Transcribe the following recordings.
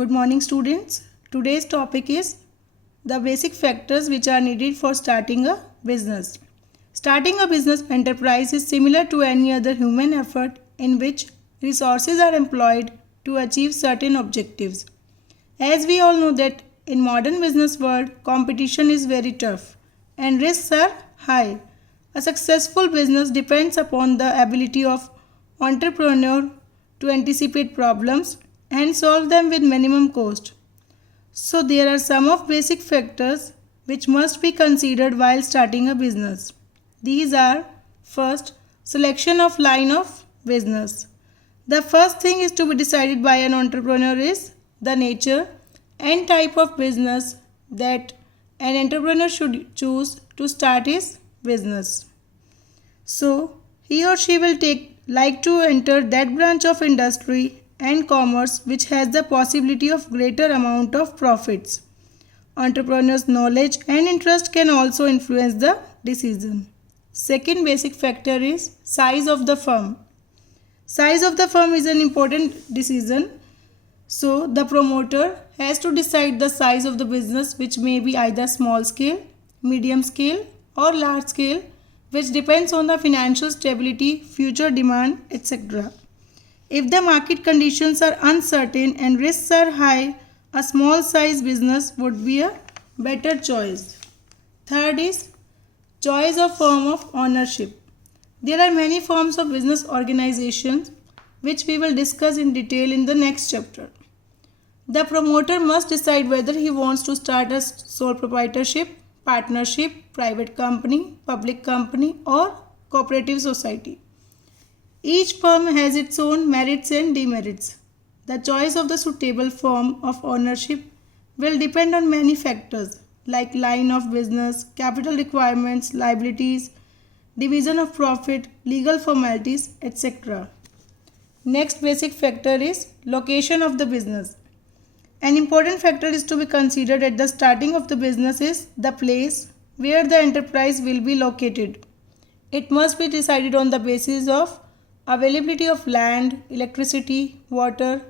Good morning, students. Today's topic is the basic factors which are needed for starting a business. Starting a business enterprise is similar to any other human effort in which resources are employed to achieve certain objectives. As we all know that in modern business world, competition is very tough and risks are high. A successful business depends upon the ability of entrepreneur to anticipate problems and solve them with minimum cost. So there are some of basic factors which must be considered while starting a business. These are: first, selection of line of business. The first thing is to be decided by an entrepreneur is the nature and type of business that an entrepreneur should choose to start his business. So he or she will like to enter that branch of industry and commerce which has the possibility of greater amount of profits. Entrepreneurs' knowledge and interest can also influence the decision. Second basic factor is size of the firm. Size of the firm is an important decision. So the promoter has to decide the size of the business, which may be either small scale, medium scale or large scale, which depends on the financial stability, future demand, etc. If the market conditions are uncertain and risks are high, a small size business would be a better choice. Third is choice of form of ownership. There are many forms of business organizations which we will discuss in detail in the next chapter. The promoter must decide whether he wants to start a sole proprietorship, partnership, private company, public company or cooperative society. Each firm has its own merits and demerits. The choice of the suitable form of ownership will depend on many factors like line of business, capital requirements, liabilities, division of profit, legal formalities, etc. Next basic factor is location of the business. An important factor is to be considered at the starting of the business is the place where the enterprise will be located. It must be decided on the basis of availability of land, electricity, water,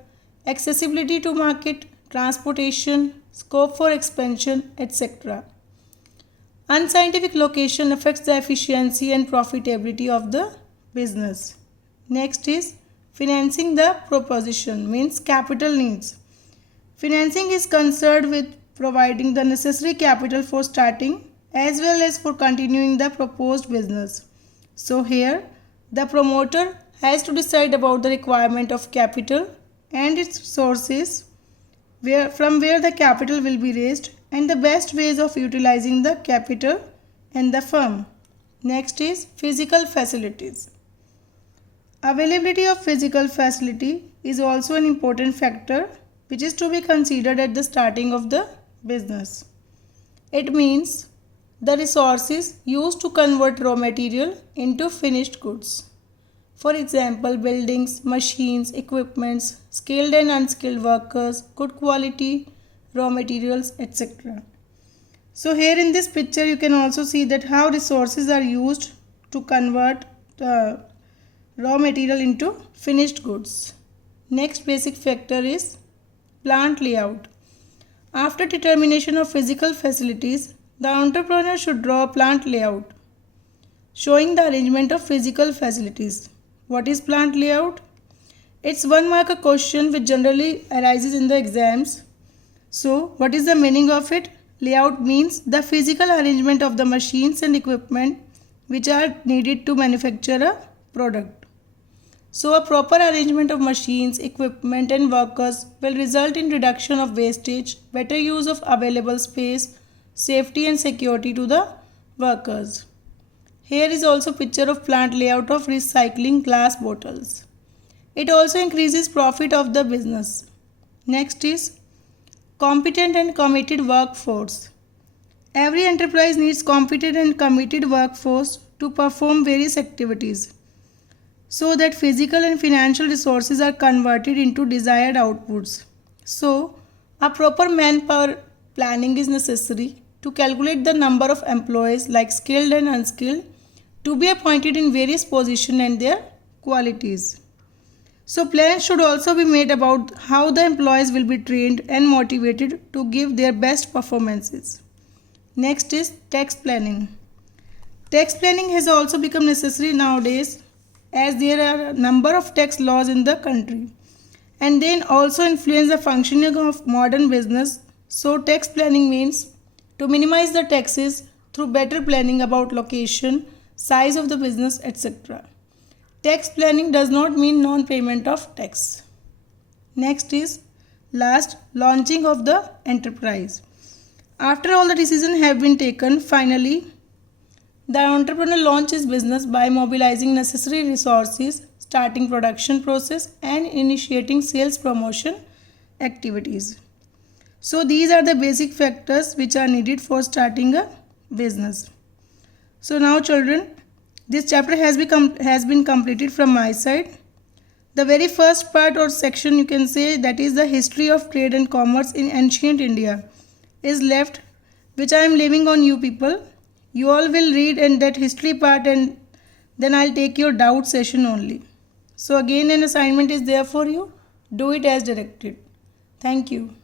accessibility to market, transportation, scope for expansion, etc. Unscientific location affects the efficiency and profitability of the business. Next is financing the proposition, means capital needs. Financing is concerned with providing the necessary capital for starting as well as for continuing the proposed business. So here the promoter has to decide about the requirement of capital and its sources, from where the capital will be raised and the best ways of utilizing the capital in the firm. Next is physical facilities. Availability of physical facility is also an important factor which is to be considered at the starting of the business. It means the resources used to convert raw material into finished goods. For example, buildings, machines, equipments, skilled and unskilled workers, good quality raw materials, etc. So here in this picture you can also see that how resources are used to convert raw material into finished goods. Next basic factor is plant layout. After determination of physical facilities, the entrepreneur should draw a plant layout showing the arrangement of physical facilities. What is plant layout? It's one mark a question which generally arises in the exams. So what is the meaning of it? Layout means the physical arrangement of the machines and equipment which are needed to manufacture a product. So a proper arrangement of machines, equipment and workers will result in reduction of wastage, better use of available space, safety and security to the workers. Here is also picture of plant layout of recycling glass bottles. It also increases profit of the business. Next is competent and committed workforce. Every enterprise needs competent and committed workforce to perform various activities so that physical and financial resources are converted into desired outputs. So a proper manpower planning is necessary to calculate the number of employees like skilled and unskilled to be appointed in various positions and their qualities. So plans should also be made about how the employees will be trained and motivated to give their best performances. Next is tax planning. Tax planning has also become necessary nowadays as there are a number of tax laws in the country and they also influence the functioning of modern business. So tax planning means to minimize the taxes through better planning about location, size of the business, etc. Tax planning does not mean non-payment of tax. Next is last, launching of the enterprise. After all the decisions have been taken, finally the entrepreneur launches business by mobilizing necessary resources, starting production process and initiating sales promotion activities. So these are the basic factors which are needed for starting a business. So now children, this chapter has been completed from my side. The very first part or section you can say, that is the history of trade and commerce in ancient India, is left, which I am leaving on you people. You all will read in that history part and then I'll take your doubt session only. So again an assignment is there for you. Do it as directed. Thank you.